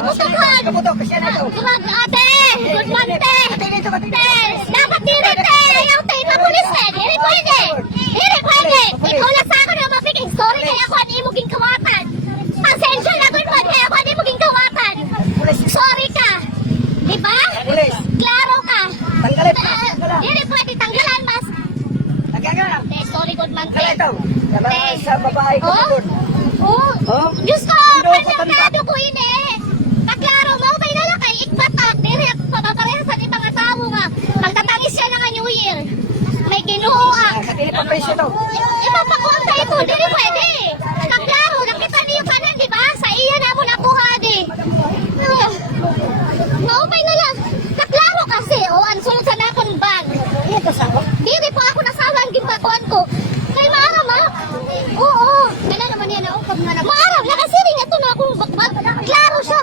kabutukan. Kabutok, kasi ano to? Grabe, ate. Good one, te. Te, dapat diri, te. Ayaw, te. Mapulis, te. Diri pwede. Diri pwede. Ikaw lang sa akin na mapiking story kaya ako hindi mo kawatan. Pasensya na good one kaya ako hindi mo kawatan. Sorry ka. Diba? Pulis. Klaro ka. Tanggalin. Diri pwede tanggalan, mas. Nagkagalang. Te, sorry good man, te. Kaya ito. Sa babae ko. Oh? Oh? Oh? Diyos ko, panagado ko ini. Paklaro mo, may lalakay, ikpatak, direk, papapareha sa di mga tao nga. Pagtatangis siya nga New Year. May ginuha. Sa tili pa presyo to. Ipapakonta ito, dili pwede. Paklaro, nakita niyo kanan, di ba? Sa iya na mo nakuha, di. Maupay na lang. Paklaro kasi, ang sulod sa nakon bag. Iyan to sa ako. Dili po ako nasawan, gimpakuan ko. Kay Mara, ma. Oo. Kailan naman yan ako pag nanag... Maarap, nakasiring ito na akong bakbak. Klaro siya.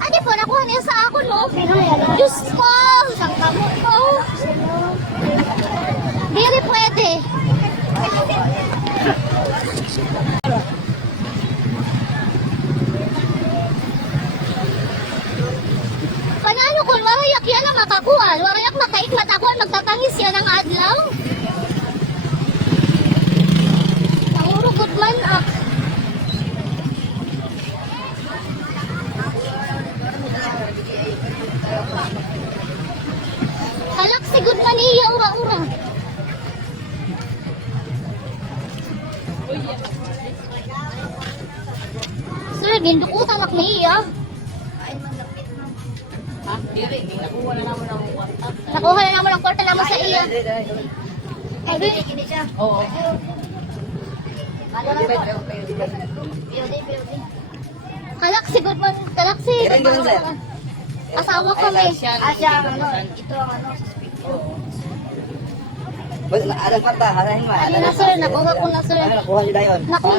Adi po, nakuha niya sa ako, no? Diyos ko. Oo. Dili pwede. Panalo kung warayak yan ang makakuha. Warayak makaiklat ako ang magtatangis yan ang adlaw. Nauro good man up. Halak si good man iya ura-ura. Sir, gindukutan ak ni iya. Nakuha na naman ang kwarta naman sa iya. Sabi, Oo. kalak si Goodman, kalak si Ilan doon, sir? asawa kami. Asya, ito ang ano. Adang karta, harahin mo. Ano na sir, nakuha ko na sir. Nakuha niyo dayon. Nakuha